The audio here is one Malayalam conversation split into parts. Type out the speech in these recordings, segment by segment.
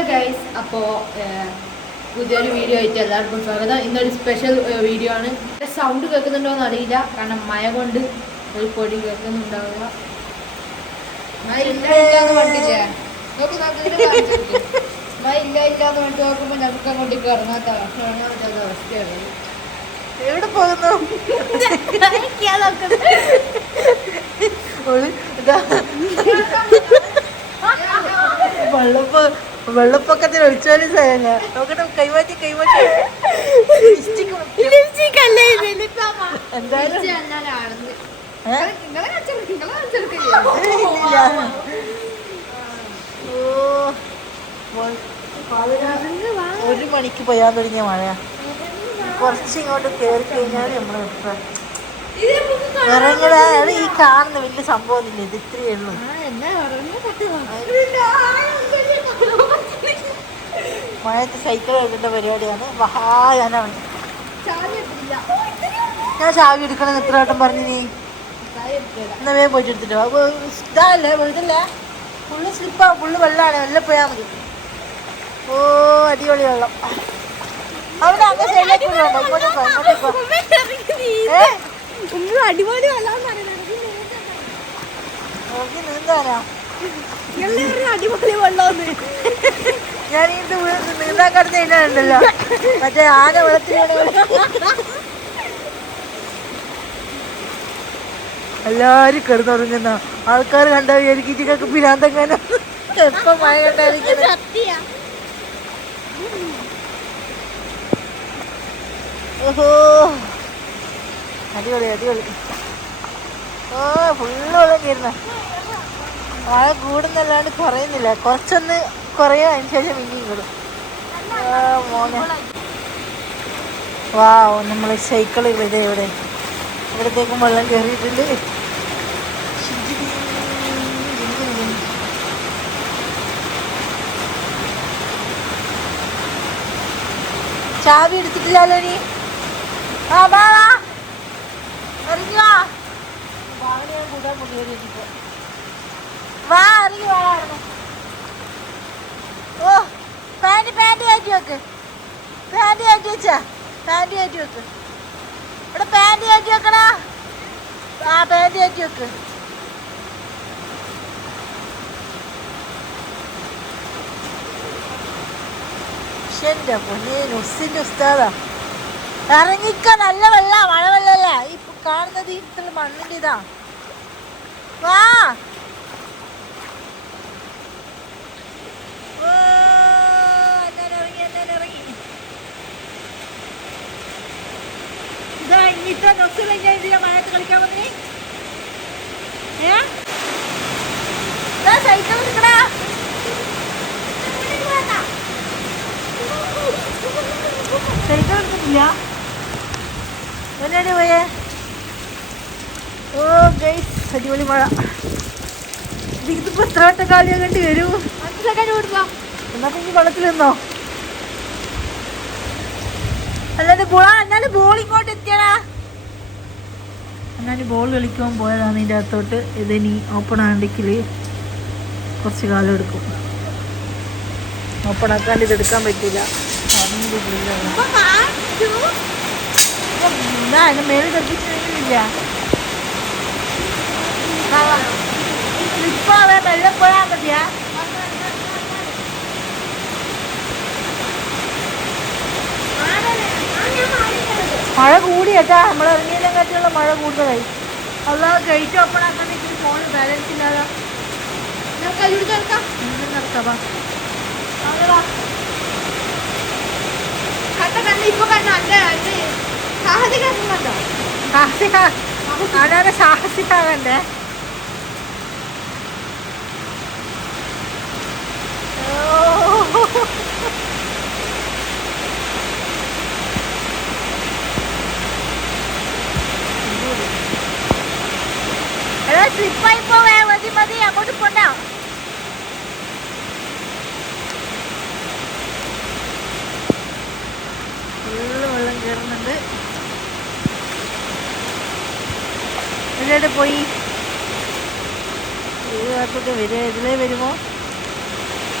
ഹലോ ഗൈസ്, അപ്പോൾ പുതിയൊരു വീഡിയോ ആയിട്ട് എല്ലാവർക്കും സ്വാഗതം. ഇന്നൊരു സ്പെഷ്യൽ വീഡിയോ ആണ്. സൗണ്ട് കേൾക്കുന്നുണ്ടോയെന്ന് അറിയില്ല, കാരണം മഴ കൊണ്ട് ഒരു പൊടി കേൾക്കുന്നുണ്ടാവുക. മഴ ഇല്ലാന്ന് പറഞ്ഞില്ലേ, മഴ ഇല്ലാന്ന് വേണ്ടി നോക്കുമ്പോൾ നമുക്ക് അങ്ങോട്ടേക്ക് ഇറങ്ങാത്ത അവസ്ഥയാണ്. എവിടെ പോകുന്നു? വെള്ളപ്പൊക്കത്തിൽ ഒളിച്ചോലി നോക്കട്ടെ. കൈമാറ്റി എന്തായാലും ഒരു മണിക്ക് പെയ്യാൻ തുടങ്ങിയ മഴ കുറച്ചിങ്ങോട്ട് കയറി കഴിഞ്ഞാൽ നമ്മൾ ഇറങ്ങിയതാണ്. ഈ കാണുന്ന വലിയ സംഭവം ഇല്ല, ഇത് ഇത്രയേ ഉള്ളൂ. മഴയത്ത് സൈക്കിൾ എടുക്കേണ്ട പരിപാടിയാണ്. വഹായാനാണ്. ഞാൻ ചാവി എടുക്കണം എത്ര വട്ടം പറഞ്ഞു. നീ എന്നാ വേഗം പോയിട്ട് എടുത്തിട്ടോ. ഇതല്ലേ ഇതല്ല, ഫുള്ള് സ്ലിപ്പാ, ഫുള്ള് വെള്ളമാണ്. വെള്ളം പോയാൽ മതി. ഓ അടിപൊളി വെള്ളം. അവിടെ അങ്ങ് സൈഡിലേക്ക് അടിപൊളി നീന്താനാ? അടിപൊളി വെള്ളമാണ്. ഞാൻ ഇത് നീന്താൻ കടന്ന ഇല്ലല്ലോ, മറ്റേ ആന വെള്ളത്തിലാണ്. എല്ലാരും കിടന്നുറങ്ങുന്ന ആൾക്കാർ കണ്ടാ വിചാരിക്കും പിരാന്തങ്ങനെ എപ്പം മഴ കണ്ടായിരിക്കും. ഓഹോ അടിപൊളി അടിപൊളി. ഓ ഫുള്ള് വെള്ളം കയറുന്ന. മഴ കൂടുന്നല്ലാണ്ട് കുറയുന്നില്ല. കുറച്ചൊന്ന് കുറയും, അതിന് ശേഷം ഇനിയും കൂടും. മോനെ വാ, നമ്മൾ സൈക്കിൾ ഇവിടെ ഇവിടത്തേക്കും വെള്ളം കയറിയിട്ടുണ്ട്. ചാവി എടുത്തിട്ടില്ലല്ലോ നീ. ആ ബാ ഇറങ്ങി വാ. ബാവിനെ ഞാൻ കൂട്ടാൻ കൊണ്ടുവരിപ്പോ. വാ ഇറങ്ങി വാടായിരുന്നു. ഓ പാൻറ് കയറ്റി വെക്ക്. പാൻറ് കയറ്റി വെച്ചാ പാൻറ് കയറ്റി വെക്ക്. ഇവിടെ പാൻറ് കയറ്റി വെക്കടാ. ആ പാൻറ് കയറ്റി വെക്ക്. എന്റെ പൊന്നെ, നുസിന്റെ ഉസ്താദാ. ഇറങ്ങിക്ക, നല്ല വെള്ള, മഴ വെള്ളല്ല ഈ കാണുന്നത്. ഇത്ര മണ്ണിന്റെ ഇതാ. വാ ഇറങ്ങി. ഇതാ ഇത്ര നൊസ് കഴിഞ്ഞാൽ ഇതിലെ മഴയത്ത് കളിക്കാൻ വന്നേ. സൈക്കിൾ എടുക്കടാ. സൈക്കിൾ എടുത്തിട്ടില്ല. എന്നാടി പോയേ? ഓ ഗൈസ് അടിപൊളി മഴ. ഇതിപ്പോ എത്ര വട്ടം കാലിയാകേണ്ടി വരും? എന്നാ പിന്നെ വെള്ളത്തിൽ നിന്നോ. അല്ലാതെ എന്നാലും ബോൾ ഇങ്ങോട്ട് എത്തിയടാ. എന്നാലും ബോൾ കളിക്കാൻ പോയതാണ് ഇതിൻ്റെ അകത്തോട്ട്. ഇതിനി ഓപ്പൺ ആണ്ടെങ്കിൽ കുറച്ച് കാലം എടുക്കും. ഓപ്പൺ ആക്കാണ്ട് ഇതെടുക്കാൻ പറ്റില്ല. അതിന് മേലെ തെറിപ്പിച്ചില്ല. സ്ലിപ്പാവേ, വെള്ളം പോയാൽ മതിയാ. മഴ കൂടി കേട്ടാ, നമ്മൾ ഇറങ്ങിയതിനെ കാറ്റിയുള്ള മഴ കൂടുതലായി. അല്ല ഗേറ്റ് ഓപ്പൺ ആക്കാൻ ഫോൺ ബാലൻസ് ഇല്ലാതെ നടക്കാം. അവനാണ് സാഹസികാകണ്ടേ. സ്ലിപ്പായി പോവേ. മതി അങ്ങോട്ട് പോണ്ട. ഫുള്ള് വെള്ളം കയറുന്നുണ്ട്. ഇതിലൂടെ പോയി ഇതിലേ വരുമോ?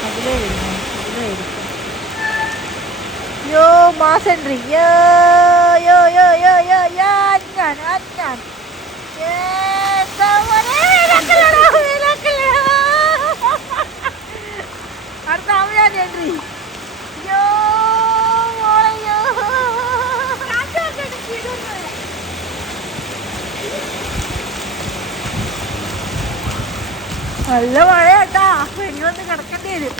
അതിലേ വരുമോ? ഇതിലേ വരും. Mass entry. യോ യോ യോ യോ യോ യോ ഞാൻ അടുത്ത അവനാണ് എൻട്രി. യോ മോളയോ നല്ല മഴ കേട്ടാ. ഇനി വന്ന് കിടക്കേണ്ടി വരും.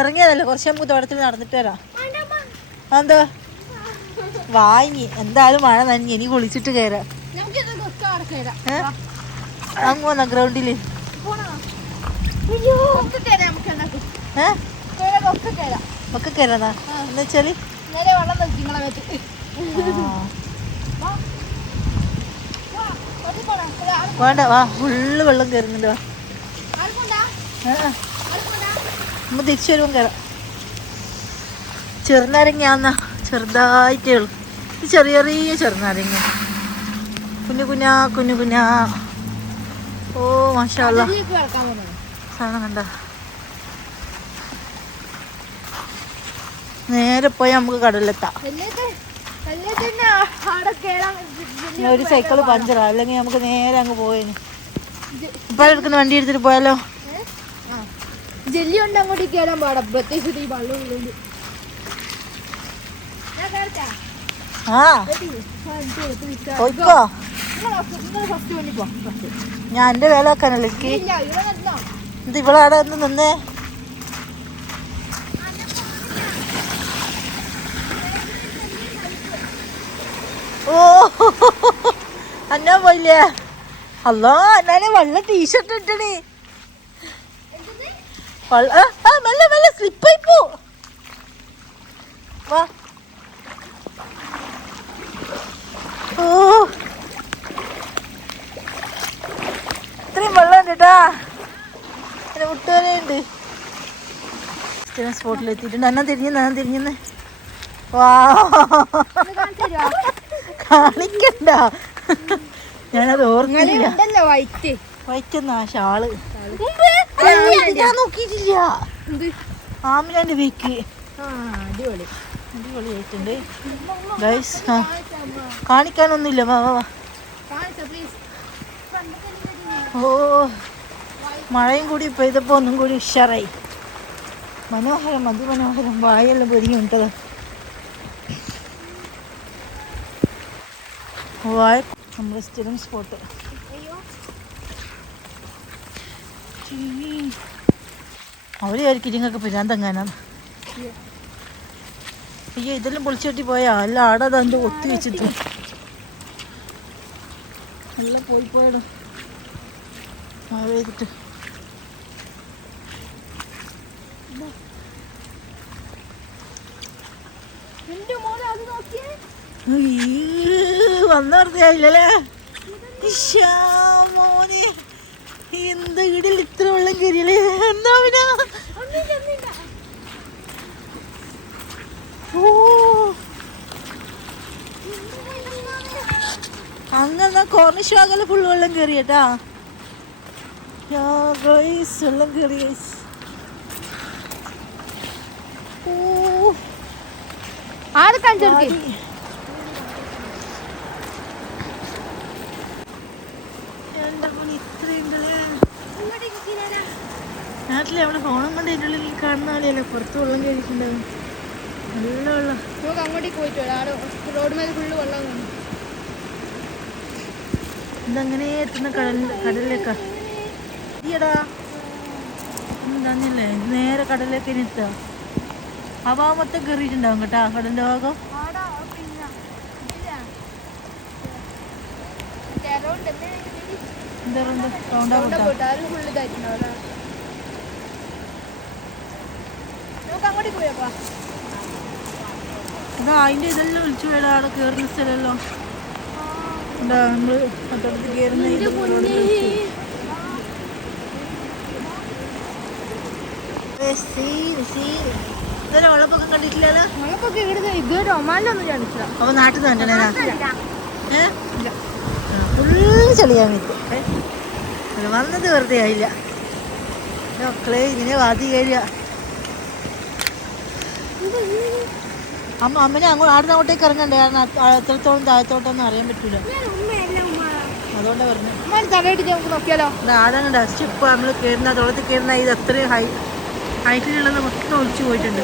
ഇറങ്ങിയതല്ലേ, കുറച്ച് നമുക്ക് തോട്ടത്തിൽ നടന്നിട്ട് വരാം. എന്താ വാങ്ങി എന്തായാലും മഴ നനഞ്ഞ് ഇനി കുളിച്ചിട്ട് കയറാം. അങ്ങ് പോന്ന ഗ്രൗണ്ടില് ഒക്കെ കയറാന്നാ എന്ന് വെച്ചാല് വേണ്ട വാ, ഫുള്ള് വെള്ളം കയറുന്നുണ്ട്. വാ നമ്മൾ തിരിച്ചു വരുമ്പോൾ കയറാം. ചെറുനാരങ്ങാന്നാ ചെറുതായിട്ടേ ഉള്ളു. ഇത് ചെറിയ ചെറിയ ചെറുനാരങ്ങ, കുഞ്ഞു കുഞ്ഞാ കുഞ്ഞു കുഞ്ഞാ. ഓ മാഷാ അല്ലാ, സാധനം കണ്ട. നേരെ പോയി നമുക്ക് കടലിലെത്താം. ഒരു സൈക്കിള് പഞ്ചറാ, അല്ലെങ്കിൽ നമുക്ക് നേരെ അങ്ങ് പോയേന്. ഇപ്പൊ എടുക്കുന്ന വണ്ടി എടുത്തിട്ട് പോയാലോ? ജെല്ലി കൊണ്ട് അങ്ങോട്ട് കയറാൻ പാടാ, പ്രത്യേകിച്ച് ഈ വെള്ളം. ആ പോയിക്കോ, ഞാൻ എന്റെ വേല ആക്കാനല്ലേ എനിക്ക്. ഇത് ഇവളാടെ ഒന്ന് നിന്നേ. ഓ അന്നാ പോയില്ലേ? അല്ലോ അന്നാനെ വെള്ള ടീഷർട്ട് ഇട്ടണേ. മെല്ലെ മെല്ലെ സ്ലിപ്പായി പോ. വാ. ഓ ഇത്രയും വെള്ളം ഉണ്ട് കേട്ടാ. പിന്നെ മുട്ടുവരെയുണ്ട്. സ്ഥിരം സ്പോട്ടിലെത്തിയിട്ടുണ്ട്. എന്നാ തിരിഞ്ഞെന്ന്. വാ കാണിക്കണ്ട, ഞാനത് ഓർക്കുന്നില്ല. വൈറ്റ് എന്നാ ഷാള്. ഞാൻ നോക്കിയിട്ടില്ല. ആമിലാന്റെ വീക്ക് അടിപൊളിയായിട്ടുണ്ട് ഗൈസ്. കാണിക്കാനൊന്നുമില്ല. വാ വാ വാ. ഓ മഴയും കൂടി പെയ്തപ്പോൾ ഒന്നും കൂടി ഉഷാറായി. മനോഹരം, അതിമനോഹരം. വായെല്ലാം പൊരിഞ്ഞു ഉണ്ടത്. വായ നമ്മുടെ സ്ഥിരം സ്പോട്ട്. അവരായിരിക്കും നിങ്ങൾക്ക് പിരാന്തെങ്ങാനാണ്. അയ്യോ ഇതെല്ലാം പൊളിച്ചെട്ടി പോയാ അല്ല ആടെ അതെന്തോ ഒത്തി വെച്ചിട്ട് എല്ലാം പോയിപ്പോയടോ മഴ പെയ്തിട്ട്. വന്നറിയായില്ലല്ലേ മോനെ. എന്താ വീടിൽ ഇത്ര വെള്ളം കയറിയല്ലേ? എന്താ പിന്നെ അങ്ങനെ കോർണിഷ് വാങ്ങല് ഫുള്ള് വെള്ളം കയറിയട്ടാ. വെള്ളം കയറി. നാട്ടിലെ അവിടെ ഫോണും കൊണ്ട് ഇതിൻ്റെ ഉള്ളിൽ കാണുന്ന പോലെയല്ലേ പുറത്ത് വെള്ളം കയറിയിട്ടുണ്ടാവും. നല്ല വെള്ളം. നമുക്ക് അങ്ങോട്ടേക്ക് പോയിട്ട് റോഡ് മേലെ ഫുള്ള് വെള്ളം. ഇതങ്ങനെ എത്തുന്ന കടലിലേക്കാ. ഈയടാ എന്താന്നല്ലേ നേരെ കടലിലേക്ക് ഇനി എത്തുക. ആ ഭാഗം മൊത്തം കയറിയിട്ടുണ്ടാവും കേട്ടാ, കടലിൻ്റെ ഭാഗം. ഇതാ അതിൻ്റെ ഇതെല്ലാം വിളിച്ചു വേണം അവിടെ കയറുന്ന സ്ഥലമല്ലോ. എന്താ നമ്മള് അത്തരത്തിൽ കയറുന്ന വെള്ളപ്പൊക്കം കണ്ടിട്ടില്ലല്ലോ. വെള്ളപ്പൊക്കം ഇവിടുന്ന് ഇതുവരെ ഒമാനിലൊന്നും കാണിച്ചില്ല. അപ്പൊ നാട്ടിൽ തന്നെ ഫുള്ള് ചെളിയാൻ പറ്റും. വന്നത് വെറുതെ ആയില്ല മക്കളെ. ഇങ്ങനെ വാതി കയറിയ അമ്മനെ ആടുന്ന അങ്ങോട്ടേക്ക് ഇറങ്ങണ്ടേ, കാരണം എത്രത്തോളം താഴത്തോട്ടൊന്നും അറിയാൻ പറ്റൂല. അതുകൊണ്ടാ പറഞ്ഞു തലയിട്ട് നമുക്ക് നോക്കിയാലോ. ആടങ്ങണ്ട സ്റ്റെപ്പ് നമ്മൾ കയറുന്ന തോളത്തിൽ കയറുന്ന ഇത് അത്രയും ഹൈറ്റിലുള്ളത് മൊത്തം ഒളിച്ചു പോയിട്ടുണ്ട്.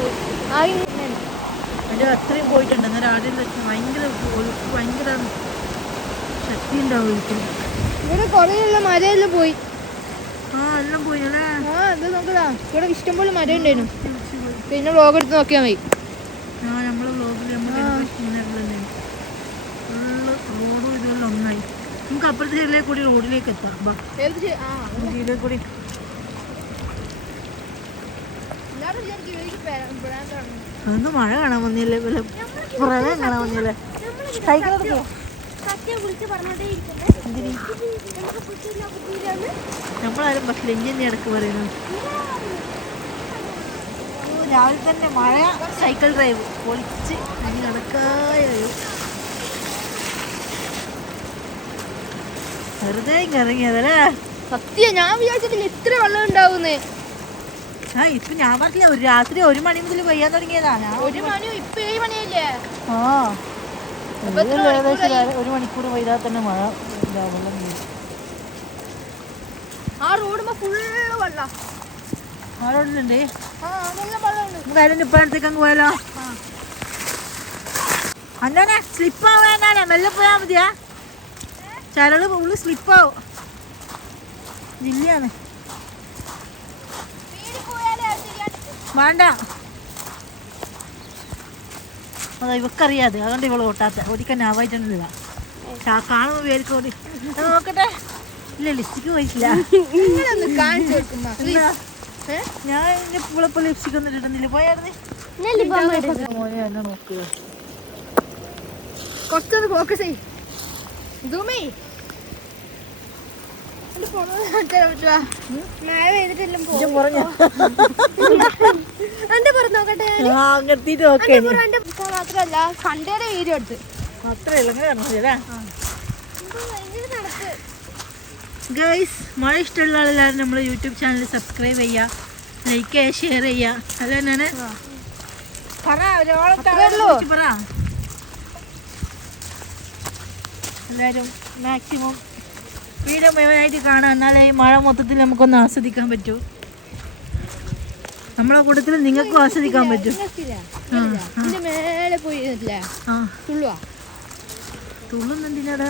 അതിൻ്റെ അത്രയും പോയിട്ടുണ്ട്. അന്നേരം ആടിൻ്റെ ഭയങ്കര ശക്തി ഉണ്ടാവും ഒരിക്കലും. ഇവിടെ കുറേയുള്ള മരമെല്ലാം പോയി. എല്ലാം പോയി അല്ലേ. ഇത് നോക്കടാ, ഇവിടെ ഇഷ്ടംപോലെ മരം ഉണ്ടായിരുന്നു. പിന്നെ വ്ലോഗ് എടുത്ത് നോക്കിയാൽ മതി. നമ്മളെ വ്ലോഗിൽ റോഡും ഇതുപോലെ ഒന്നായി. നമുക്ക് അപ്പുറത്തെ ജില്ലയിൽ കൂടി റോഡിലേക്ക് എത്താം. ജില്ലയിൽ കൂടി അതൊന്നും മഴ കാണാൻ വന്നില്ലേ, പ്രളയം കാണാൻ വന്നില്ലേ. സൈക്കിളെടുക്കോ നമ്മളാരും പക്ഷേ എഞ്ചിൻ്റെ ഇടക്ക് പറയുന്നു. രാവിലെ തന്നെ മഴ, സൈക്കിൾ ഡ്രൈവ് പൊളിച്ച് അതിന് നടക്കായോ വെറുതെ ഇറങ്ങിയതല്ലേ. സത്യം ഞാൻ വിചാരിച്ചിട്ടില്ല ഇത്ര വെള്ളം ഉണ്ടാവുന്നേ. ഇപ്പൊ ഞാൻ പറഞ്ഞില്ല, ഒരു രാത്രി 1 മണി മുതൽ പെയ്യാൻ തുടങ്ങിയതാ. 1 മണി ഇപ്പൊ 7 മണിയല്ലേ. ഏകദേശം 1 മണിക്കൂർ പെയ്താൽ തന്നെ മഴ വെള്ളം. ആ റോഡുമ്പോ ഫുള്ള് വെള്ളം. ആ റോഡിലുണ്ട്. വെള്ളം ഇപ്പഴത്തേക്ക് അങ്ങ് പോയാലോ. അന്നെ സ്ലിപ്പാവാനാണ്, മെല്ലെ പോയാ മതിയാ. ചരള് ഉള്ളു സ്ലിപ്പാവും. ജില്ലയാണ് വേണ്ട. അതാ ഇവക്കറിയാതെ, അതുകൊണ്ട് ഇവള് ഓട്ടാത്ത. ഓടിക്കാൻ ആവായിട്ടുണ്ടില്ല. കാണുമ്പോ പേർക്ക് ഓടി നോക്കട്ടെ. ഇല്ല ലിപ്സ്റ്റിക്ക് പോയിട്ടില്ല. ഞാൻ ഇവളിപ്പോ ലിപ്സ്റ്റിക് ഒന്നും ഇടുന്നില്ല. പോയായിരുന്നു മോനെ എന്നെ നോക്കുക. കുറച്ചൊന്ന് ഫോക്കസ് ചെയ്യ്. മാത്രല്ല സൺഡേയുടെ വീഡിയോ എടുത്ത് ഗൈസ്, മഴ ഇഷ്ടമുള്ള ആളെല്ലാവരും നമ്മുടെ യൂട്യൂബ് ചാനൽ സബ്സ്ക്രൈബ് ചെയ്യുക, ലൈക്ക് ചെയ്യുക, ഷെയർ ചെയ്യുക. അത് തന്നെയാണ്. എല്ലാവരും മാക്സിമം വീഡിയോ മുഴുവനായിട്ട് കാണാം. എന്നാലേ ഈ മഴ മൊത്തത്തിൽ നമുക്കൊന്ന് ആസ്വദിക്കാൻ പറ്റൂ. നമ്മളെ കൂട്ടത്തിൽ നിങ്ങൾക്കും ആസ്വദിക്കാൻ പറ്റും. തുള്ളുന്നെന്തിനാടാ?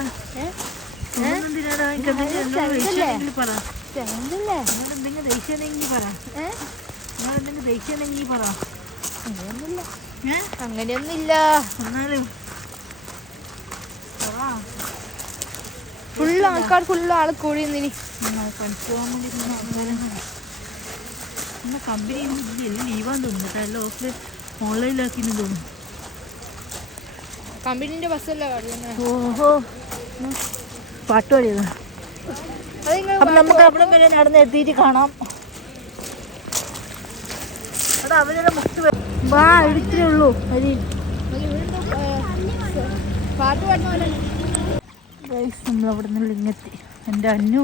അങ്ങനെയൊന്നുമില്ല. എന്നാലും ഫുള്ള് ആൾക്കാർ ആൾ കൂടി കമ്പനി ലീവാന്ന് തോന്നുന്നു. എല്ലാം ഓഫ് ഓൺലൈനിലാക്കിന്ന് തോന്നുന്നു. കമ്പനീന്റെ ബസ്സല്ലേ. ഓഹോ, പാട്ട് പാടിയത്. അപ്പൊ നമുക്ക് അവിടെ വരെ നടന്ന് എത്തിയിട്ട് കാണാം. അത് അവരുടെ മുക്തി വാ എടുത്തേ ഉള്ളൂ. പാട്ട് പാടുന്ന നമ്മളവിടെ നിന്ന് ഇങ്ങെത്തി. എൻ്റെ അന്നു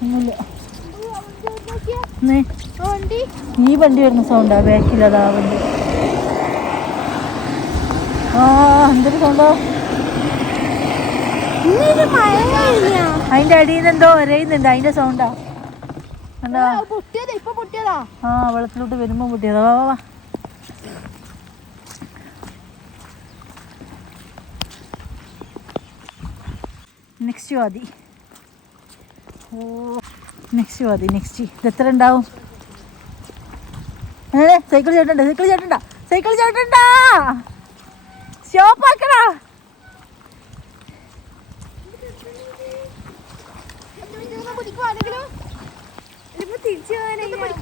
ഒന്നുമില്ല. ഈ വണ്ടി വരുന്ന സൗണ്ടാ ബാക്കിലതാ വണ്ടി. എന്തൊരു സൗണ്ടോ. അതിന്റെ അടിയിൽ നിന്ന് എന്തോ വരയുന്നുണ്ട്. അതിന്റെ സൗണ്ടാ. വെള്ളത്തിലോട്ട് വരുമ്പോ പൊട്ടിയതാ. വാ വാ. നെക്സ്റ്റ് വാതി. നെക്സ്റ്റ് ഇത് എത്ര ഉണ്ടാവും? സൈക്കിൾ ചേട്ടണ്ട സ്റ്റോപ്പാക്കടാ.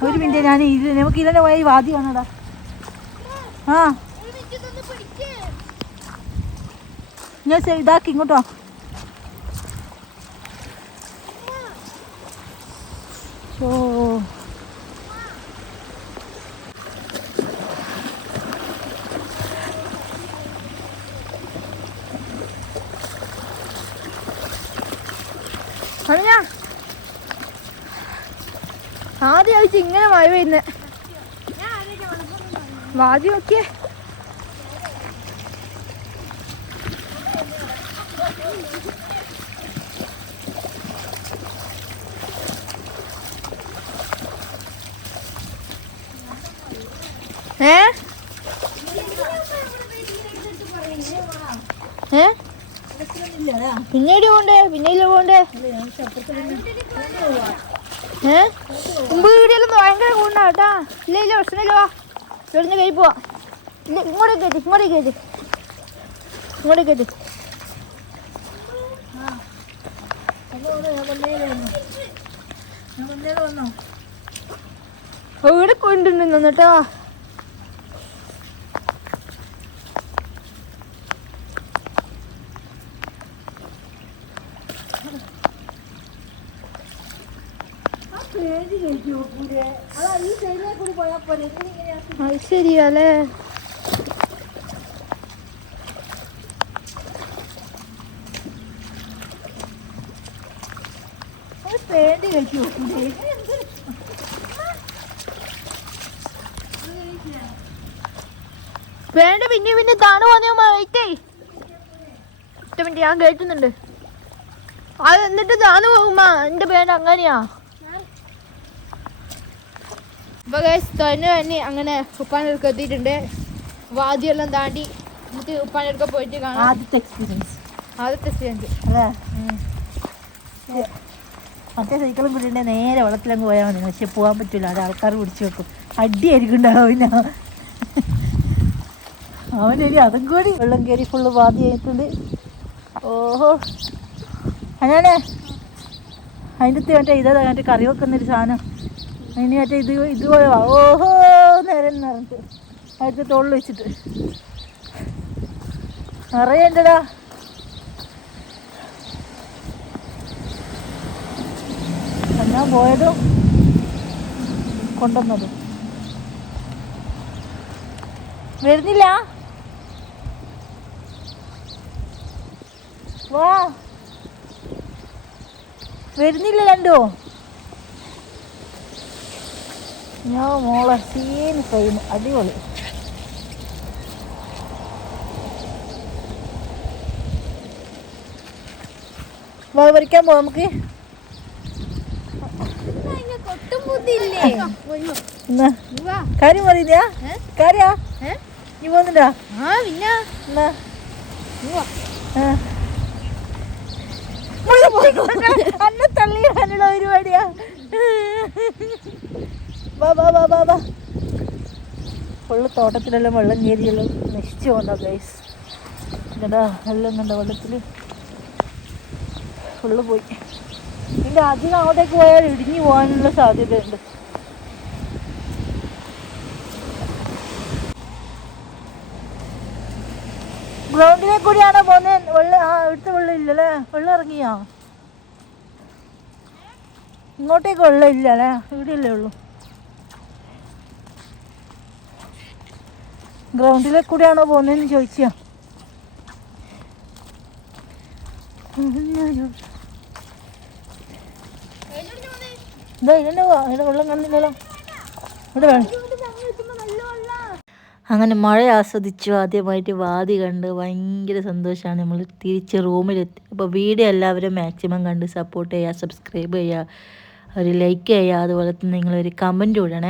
ഒരു മിനിറ്റ്, ഞാൻ നമുക്ക് ഇതിന്റെ പോയി വാതി കാണടാ. ഞാൻ ഇതാക്കി ഇങ്ങോട്ടോ. ആദ്യം ആഴ്ച ഇങ്ങനെ മഴ പെയ്യുന്നേ. വാതി നോക്കിയേ, ഏ ഏ പിന്നീട് പോണ്ടേ പിന്നീട് പോണ്ടേ മുമ്പ് വീടിയെല്ലാം ഭയങ്കര കൂടാ കേട്ടാ. ഇല്ല ഇല്ല പ്രശ്നമില്ല. വാ ഇവിടുന്ന് കൈ പോവാ. ഇല്ല ഇങ്ങോട്ടേക്ക് കയറ്റി ഇങ്ങോട്ടേക്ക് കയറ്റി ഇങ്ങോട്ടേക്ക് കയറ്റി. ഇവിടെ കൊണ്ടുണ്ടെന്ന് കേട്ടോ. അത് ശരിയല്ലേ. വേണ്ട പിന്നെ പിന്നെ താണു പോന്നേ വൈറ്റേ. ഒറ്റ മിനിറ്റ് ഞാൻ കേട്ടുന്നുണ്ട്. അത് എന്നിട്ട് താണു പോകുമ്പോ എന്റെ പേര് അങ്ങനെയാ. അപ്പൊ തന്നെ അങ്ങനെ ഉപ്പാനെടുക്ക് എത്തിയിട്ടുണ്ട്. വാദിയെല്ലാം താണ്ടി എന്നിട്ട് ഉപ്പാനെടുക്ക പോയിട്ട് കാണാം. ആദ്യത്തെ എക്സ്പീരിയൻസ് അല്ലേ. മറ്റേ സൈക്കിളും കൂടി നേരെ വെള്ളത്തിലങ്ങ് പോയാൽ മതി. പക്ഷെ പോകാൻ പറ്റില്ല. അത് ആൾക്കാർ പിടിച്ചു വെക്കും. അടിയായിരിക്കും ഉണ്ടാവില്ല. അവനൊരു അതും കൂടി വെള്ളം കയറി ഫുള്ള് വാതി ആയിട്ടുണ്ട്. ഓഹോ അങ്ങനെ അതിൻ്റെ മറ്റേ ഇതാ മറ്റേ കറി വെക്കുന്നൊരു സാധനം. അതിന് മറ്റേ ഇതുപോലെ ഓഹോ നേരം നിറഞ്ഞിട്ട് അടുത്ത തോളിൽ വെച്ചിട്ട് നിറയുണ്ടടാ. ഞാൻ പോയതും കൊണ്ടുവന്നതും വരുന്നില്ല. വാ വരുന്നില്ല രണ്ടോ. ഞാൻ മോളെ സീൻ ഫ്രെയിം അടിപൊളി. പറിക്കാൻ പോവാം നമുക്ക്. കാര്യം പറയുന്ന കാര്യ നീ പോന്നുണ്ടാ. അന്നെ തള്ളിയിടാനുള്ള പരിപാടിയാ. ഫുള്ള് തോട്ടത്തിലെല്ലാം വെള്ളം കയറിയെല്ലാം നശിച്ചു പോകണ്ട ഗൈസ്. ഇതാ വെള്ളം കണ്ട വെള്ളത്തിൽ ഫുള്ള് പോയി. ഇതിൻ്റെ അധികം അങ്ങോട്ടേക്ക് പോയാൽ ഇടിഞ്ഞു പോകാനുള്ള സാധ്യതയുണ്ട്. ഗ്രൗണ്ടിലെ കൂടിയാണോ പോകുന്നത്? വെള്ളം ഇവിടുത്തെ വെള്ളം ഇല്ലല്ലേ. വെള്ളം ഇറങ്ങിയാ ഇങ്ങോട്ടേക്ക് വെള്ളം ഇല്ലല്ലേ. ഇവിടെയല്ലേ ഉള്ളൂ. ഗ്രൗണ്ടിലെ കൂടെയാണോ പോകുന്നതെന്ന് ചോദിച്ചാ. ഇതാ ഇതിൻ്റെ ഇവിടെ വെള്ളം കാണുന്നില്ലല്ലോ. ഇവിടെ വേണം. അങ്ങനെ മഴ ആസ്വദിച്ചു. ആദ്യമായിട്ട് വാതി കണ്ട് ഭയങ്കര സന്തോഷമാണ്. നമ്മൾ തിരിച്ച് റൂമിലെത്തി. അപ്പോൾ വീഡിയോ എല്ലാവരും മാക്സിമം കണ്ട് സപ്പോർട്ട് ചെയ്യുക, സബ്സ്ക്രൈബ് ചെയ്യുക, ഒരു ലൈക്ക് ചെയ്യുക, അതുപോലെ തന്നെ നിങ്ങളൊരു കമൻറ്റ് ഇടണേ.